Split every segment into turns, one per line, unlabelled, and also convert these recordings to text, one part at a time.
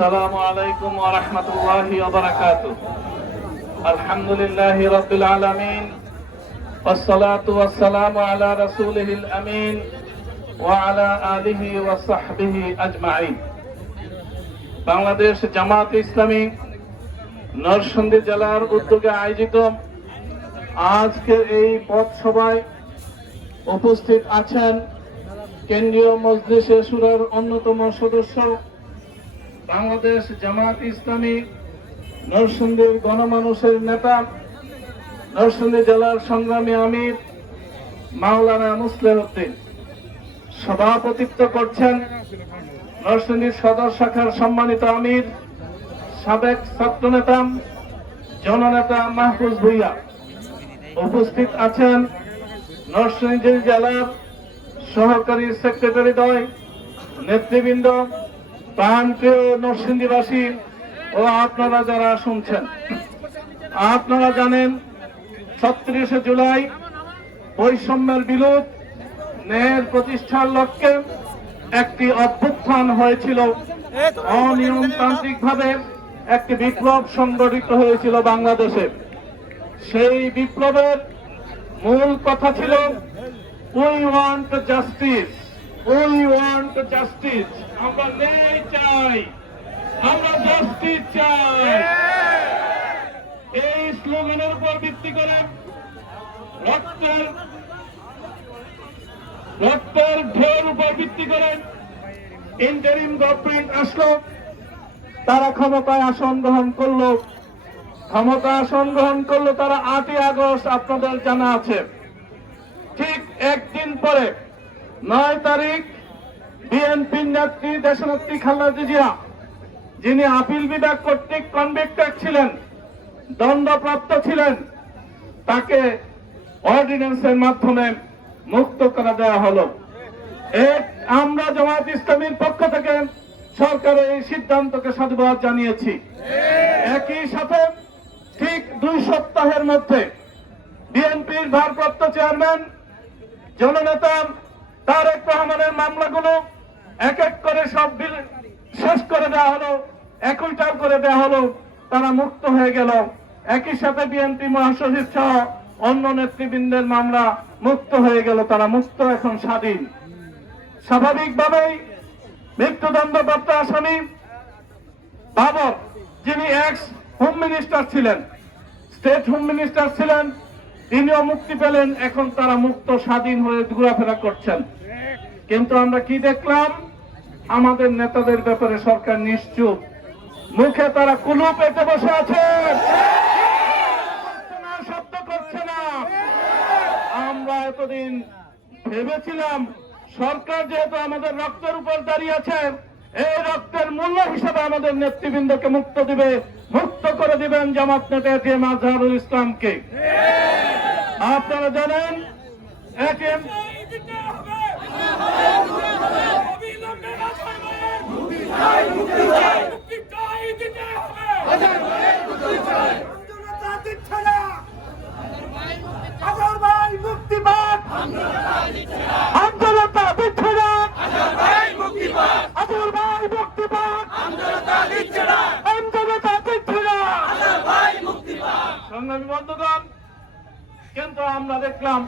السلام عليكم ورحمة الله وبركاته الحمد لله رب العالمين والصلاة والسلام على رسوله الأمين وعلى آله وصحبه أجمعين বাংলাদেশ জামাত ইসলামী নরসিংদী জেলার উদ্যোগে আয়োজিত আজকের এই পথ সভায় উপস্থিত আছেন কেন্দ্রীয় মজলিসে সুরার অন্যতম সদস্য বাংলাদেশ জামাত ইসলামী নরসিংদীর গণমানুষের নেতা, নরসিংদী জেলার সংগ্রামী আমির মাওলানা মুসলেহ উদ্দিন। সভাপতিত্ব করছেন নরসিংদীর সদর শাখার সম্মানিত আমির, সাবেক ছাত্রনেতা, জননেতা মাহফুজ ভুইয়া। উপস্থিত আছেন নরসিংদী জেলার সহকারী সেক্রেটারি দয় নেতৃবৃন্দ প্রান্তীয় নরসিংদীবাসী ও আপনারা যারা শুনছেন, আপনারা জানেন ছত্রিশে জুলাই বৈষম্যের বিরোধ ন্যায়ের প্রতিষ্ঠার লক্ষ্যে একটি অভ্যুত্থান হয়েছিল। অনিয়মতান্ত্রিক ভাবে একটি বিপ্লব সংগঠিত হয়েছিল বাংলাদেশে। সেই বিপ্লবের মূল কথা ছিল we want justice we want justice আমরা ন্যায় চাই। আমরা জাস্টিস চাই। এই স্লোগানের উপর ভিত্তি করে রক্তের রক্তের ঢেউর উপর ভিত্তি করে ইন্টারিম গভর্নমেন্ট আসলো। তারা ক্ষমতায় আসন গ্রহণ করল। ক্ষমতা আসন গ্রহণ করল তারা আটই আগস্ট আপনাদের জানা আছে। ঠিক একদিন পরে নয় তারিখ বিএনপির নেত্রী দেশনেত্রী খালেদা জিয়া, যিনি আপিল বিভাগ কর্তৃক কনভিক্টেড ছিলেন, দণ্ডপ্রাপ্ত ছিলেন, তাকে অর্ডিন্যান্সের মাধ্যমে মুক্ত করে দেওয়া হলো। আমরা জামাত ইসলামীর পক্ষ থেকে সরকারের এই সিদ্ধান্তকে সাধুবাদ জানিয়েছি। একই সাথে ঠিক দুই সপ্তাহের মধ্যে বিএনপির ভারপ্রাপ্ত চেয়ারম্যান, জননেতা তারেক রহমানের মামলাগুলো এক এক করে সব বিল শেষ করে দেওয়া হলো একইটাও করে দেওয়া হলো, তারা মুক্ত হয়ে গেল। একই সাথে বিএনপি মহাসচিব সহ অন্য নেতৃবৃন্দের মামলা মুক্ত হয়ে গেল, তারা মুক্ত এখন স্বাধীন। স্বাভাবিকভাবেই মৃত্যুদণ্ডপ্রাপ্ত আসামি বাবর, যিনি এক্স হোম মিনিস্টার ছিলেন স্টেট হোম মিনিস্টার ছিলেন, তিনিও মুক্তি পেলেন, এখন তারা মুক্ত স্বাধীন হয়ে ঘোরাফেরা করছেন। কিন্তু আমরা কি দেখলাম? আমাদের নেতাদের ব্যাপারে সরকার নিশ্চুপ। মুখে তারা কুলু পেতে বসে না, শব্দ করছে না। আমরা এতদিন ভেবেছিলাম সরকার যেহেতু আমাদের রক্তের উপর দাঁড়িয়ে আছে এই রক্তের মূল্য হিসেবে আমাদের নেতৃবৃন্দকে মুক্ত দিবে মুক্ত করে দিবেন জামাত নেতা এটিএম আজহারুল ইসলামকে। আপনারা জানেন এটিএম সংগ্রামী বন্ধুগণ কিন্তু আমরা দেখলাম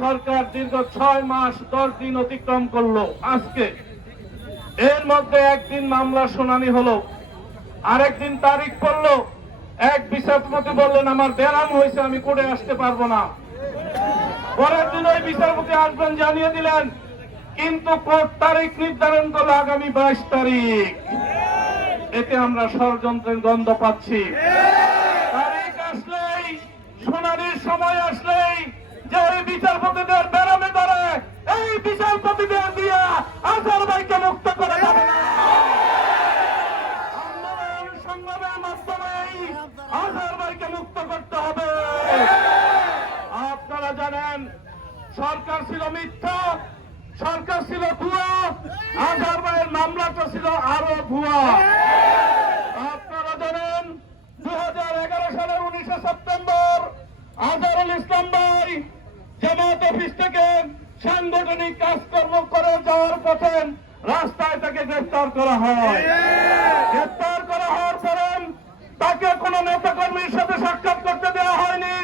সরকার দীর্ঘ ছয় মাস, দশ দিন অতিক্রম করল আজকে। এর মধ্যে একদিন মামলা শুনানি হলো, আরেকদিন তারিখ পড়ল, এক বিচারপতি বললেন, আমার ব্যারাম হয়েছে, আমি কোর্টে আসতে পারব না। পরের দিন ওই বিচারপতি আসবেন, জানিয়ে দিলেন, কিন্তু কোর্ট তারিখ নির্ধারণ করল আগামী বাইশ তারিখ। এতে আমরা ষড়যন্ত্রের গন্ধ পাচ্ছি তারিখ আসলেই শুনানির সময় আসলেই যে ওই বিচারপতিদের বেরামে ধরে এই বিচারপতিদের দিয়ে আজহার ভাইকে মুক্ত করে যাবে না আন্দোলন সংগ্রামের মাধ্যমেই আজহার ভাইকে মুক্ত করতে হবে আপনারা জানেন সরকার ছিল মিথ্যা, সরকার ছিল ভুয়া আজহার ভাইয়ের মামলাটা ছিল আরও ভুয়া। আপনারা জানেন দু সালের উনিশে সেপ্টেম্বর আজহারুল ইসলাম ভাই জামাত অফিস থেকে সাংগঠনিক কাজকর্ম করে যাওয়ার পথে রাস্তায় তাকে গ্রেফতার করা হয়। গ্রেফতার করা হওয়ার পরে তাকে কোন নেতাকর্মীর সাথে সাক্ষাৎ করতে দেওয়া হয়নি।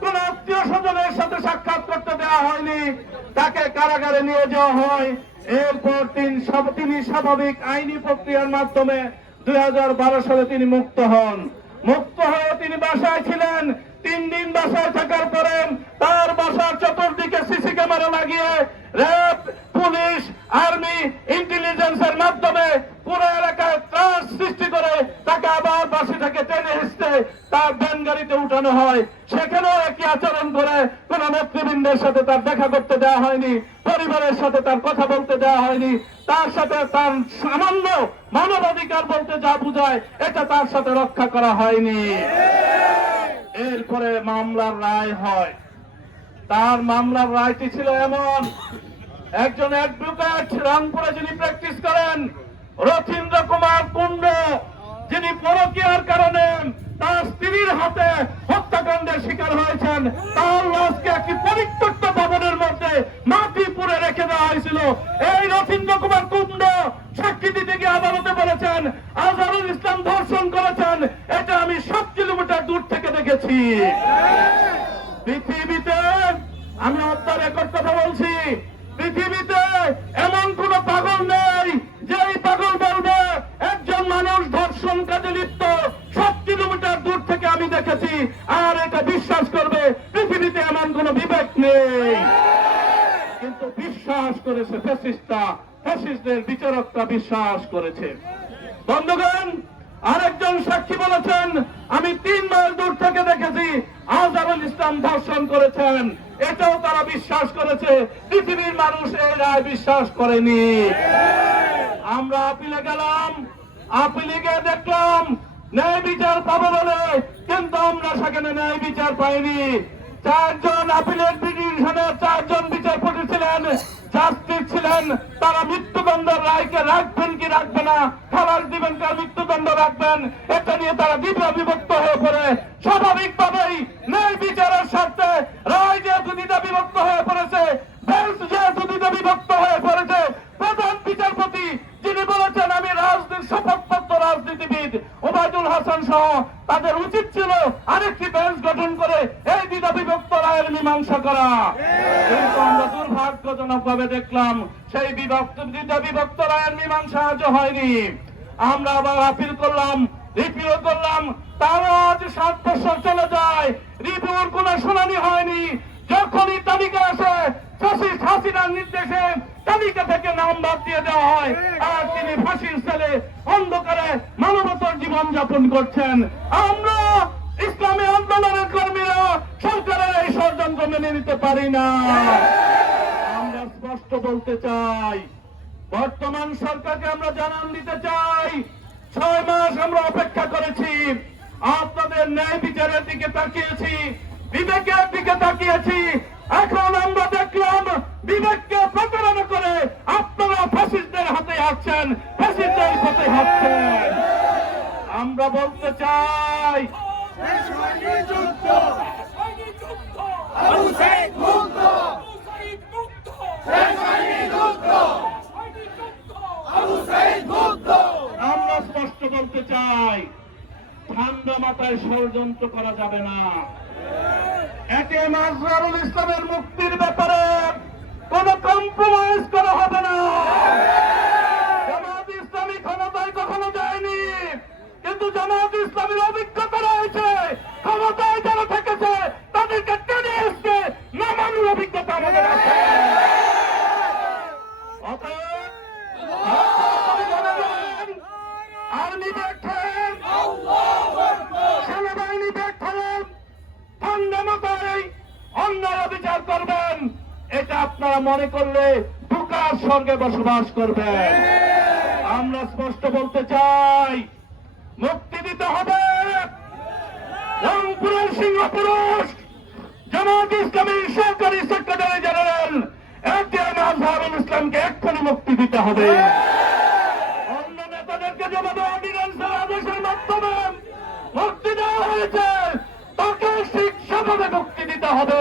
কোন আত্মীয় স্বজনের সাথে সাক্ষাৎ করতে দেওয়া হয়নি। তাকে কারাগারে নিয়ে যাওয়া হয়। এরপর তিন সব- তিনি স্বাভাবিক আইনি প্রক্রিয়ার মাধ্যমে দু হাজার বারো সালে তিনি মুক্ত হন। মুক্ত হয়ে তিনি বাসায় ছিলেন। তিন দিন বাসায় থাকার পরে তার বাসার চতুর্দিকে সিসি ক্যামেরা লাগিয়ে র্যাব, পুলিশ, আর্মি, ইন্টেলিজেন্সের মাধ্যমে পুরো এলাকায় ত্রাস সৃষ্টি করে তাকে আবার বাসি থেকে টেনে তার গাড়িতে উঠানো হয়। সেখানেও একই আচরণ করে কোন নেতৃবৃন্দের সাথে তার দেখা করতে দেওয়া হয়নি, পরিবারের সাথে তার কথা বলতে দেওয়া হয়নি। তার সাথে তার সামান্য মানবাধিকার বলতে যা বুঝায়, এটা তার সাথে রক্ষা করা হয়নি। এরপরে মামলার রায় হয়। তার মামলার রায়টি ছিল এমন, একজন অ্যাডভোকেট রামপুরে যিনি প্র্যাকটিস করেন রথীন্দ্র কুমার কুণ্ড যিনি পরকীয়ার কারণে তার স্ত্রীর হাতে হত্যাকাণ্ডের শিকার হয়েছেন তার লাশকে একটি পরিত্যক্ত ভবনের মধ্যে মাটি পুরে রেখে দেওয়া হয়েছিল। এই রথীন্দ্র কুমার কুণ্ড সাক্ষী দিতে গিয়ে আদালতে বলেছেন আজহারুল ইসলাম ধর্ষণ করেছেন এটা আমি সাত কিলোমিটার দূর থেকে দেখেছি। পৃথিবীতে আমি আপনার একর কথা বলছি করেছে ফ্যাসিস্টরা, ফ্যাসিস্টদের বিচারকরা বিশ্বাস করেছে। বন্ধুগণ, আরেকজন সাক্ষী বলেছেন, আমি তিন মাইল দূর থেকে দেখেছি আজহারুল ইসলাম ধর্ষণ করেছেন। এটাও তারা বিশ্বাস করেছে, পৃথিবীর মানুষ এই রায় বিশ্বাস করেনি। আমরা আপিলে গেলাম, আপিলে গিয়ে দেখলাম, ন্যায় বিচার পাবো বলে, কিন্তু আমরা সেখানে ন্যায় বিচার পাইনি। চারজন আপিলের ডিভিশনের চারজন বিচারপতি ছিলেন জাস্টিস ছিলেন, তারা মৃত্যুদণ্ড রায়কে রাখবেন কি রাখবে না? খালাস দিবেন কার মৃত্যুদণ্ড রাখবেন? এটা নিয়ে তারা দ্বিতীয় বিভক্ত হয়ে পড়ে। স্বাভাবিকভাবেই ন্যায় বিচারের স্বার্থে রায় যেহেতু দ্বিধা বিভক্ত হয়ে পড়েছে বেঞ্চ যেহেতু দ্বিধা বিভক্ত হয়ে পড়েছে, প্রধান বিচারপতি যিনি বলেছেন, আমি রাজনীতি, শপথপত্র রাজনীতিবিদ ওবায়দুল হাসান সহ তাদের উচিত ছিল আরেকটি বেঞ্চ গঠন করে এই দ্বিধা বিভক্ত রায়ের মীমাংসা করা। কিন্তু আমরা দুর্ভাগ্যজনক ভাবে দেখলাম সেই বিভক্ত দ্বিধা বিভক্ত রায়ের মীমাংসা আজও হয়নি। আমরা আবার আপিল করলাম রিভিউ করলাম, তারও আজ সাত বছর চলে যায়। রিভিউর কোনো শুনানি হয়নি। যখনই তালিকা আসে, ফ্যাসিস্ট হাসিনার নির্দেশে তালিকা থেকে নাম বাদ দিয়ে দেওয়া হয়। আর তিনি ফাঁসির ছেলে, অন্ধকারে মানবতার জীবন যাপন করছেন। আমরা ইসলামী আন্দোলনের কর্মীরা সরকারের এই ষড়যন্ত্র মেনে নিতে পারি না। আমরা স্পষ্ট বলতে চাই, বর্তমান সরকারকে আমরা জানান দিতে চাই, ছয় মাস আমরা অপেক্ষা করেছি, আপনাদের ন্যায় বিচারের দিকে তাকিয়েছি বিবেকের দিকে তাকিয়েছি। এখন আমরা দেখলাম বিবেককে প্রতারণা করে আপনারা ফ্যাসিস্টদের হাতে আছেন ফ্যাসিস্টদের পথে হাঁটছেন। আমরা বলতে চাই আমরা স্পষ্ট বলতে চাই ঠান্ডা মাথায় ষড়যন্ত্র করা যাবে না। একে মাজহারুল ইসলামের মুক্তির ব্যাপারে কোন কম্প্রোমাইজ করা হবে না। জামাত ইসলামী ক্ষমতায় কখনো যায়নি, কিন্তু জামাত ইসলামের অভিজ্ঞতা রয়েছে। বসবাস করবেন আমরা স্পষ্ট বলতে চাই, মুক্তি দিতে হবে। রংপুরের সিংহপুরুষ, জামাত ইসলামী সরকারি সেক্রেটারি জেনারেল এটিএম ইসলামকে এক্ষুনি মুক্তি দিতে হবে। অন্য নেতাদেরকে যেভাবে অর্ডিন্যান্সের আদেশের মাধ্যমে মুক্তি দেওয়া হয়েছে। তাকে শিক্ষাভাবে মুক্তি দিতে হবে।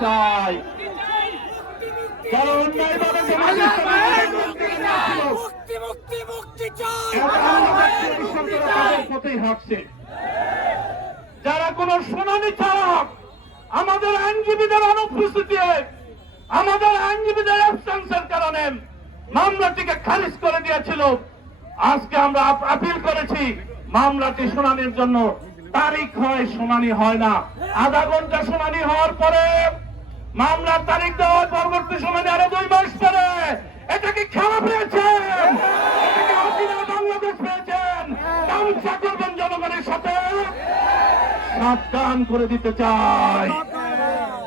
চাই। তাদের পথেই হাঁটছে। যারা কোন শুনানি ছাড়া আমাদের আইনজীবীদের অনুপস্থিতিতে আমাদের আইনজীবীদের অ্যাবসেন্সের কারণে মামলাটিকে খারিজ করে দিয়েছিল। আজকে আমরা আপ- আপিল করেছি মামলাটি শুনানির জন্য। তারিখ হয় শুনানি হয় না। আধা ঘণ্টা শুনানি হওয়ার পরে মামলার তারিখ দেওয়া হয়, পরবর্তী শুনানি আরও দুই মাস পরে। এটা কি খেলা সাবধান করে দিতে চাই।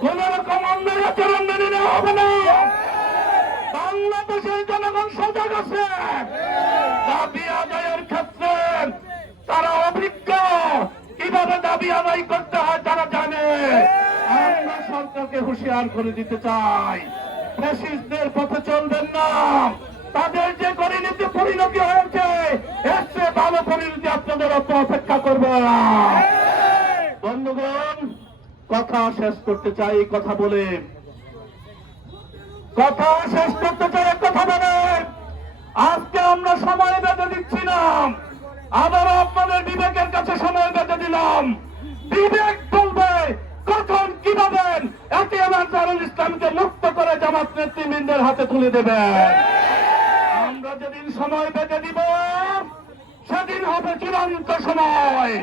কোন রকম আচরণ মেনে নেওয়া হবে না। বাংলাদেশের জনগণ সজাগ আছে। দাবি আদায়ের ক্ষেত্রে তারা অভিজ্ঞ দাবি আদায় করতে হয়, তারা জানে। আমরা সরকারকে হুঁশিয়ার করে দিতে চাই। ফ্যাসিস্টদের পথে চলবেন না। তাদের যে পরিণতি পরিণতি হয়েছে, এর চেয়ে ভালো পরিণতি আপনাদের অত অপেক্ষা করবে বন্ধুগণ, কথা শেষ করতে চাই কথা বলে। কথা শেষ করতে চাই কথা বলে। আজকে আমরা সময় বেঁধে দিচ্ছি না। আবারও আপনাদের বিবেকের কাছে সময় বেঁধে দিলাম। বিবেক বলবে কখন কীভাবে? একে আনসারুল ইসলামকে মুক্ত করে জামাত নেতৃবৃন্দের হাতে তুলে দেবেন আমরা যেদিন সময় বেঁধে দিব, সেদিন হবে চূড়ান্ত সময়।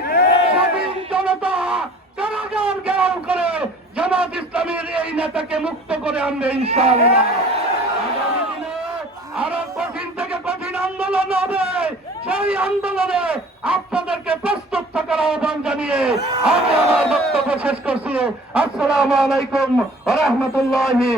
সেদিন জনতা কারাগার গেরাও করে জামাত ইসলামের এই নেতাকে মুক্ত করে আনবে ইনশাআল্লাহ। আরও কঠিন থেকে কঠিন আন্দোলন হবে। সেই আন্দোলনে আপনাদেরকে প্রস্তুত থাকার আহ্বান জানিয়ে আমি আমার বক্তব্য শেষ করছি। আসসালামু আলাইকুম রহমতুল্লাহি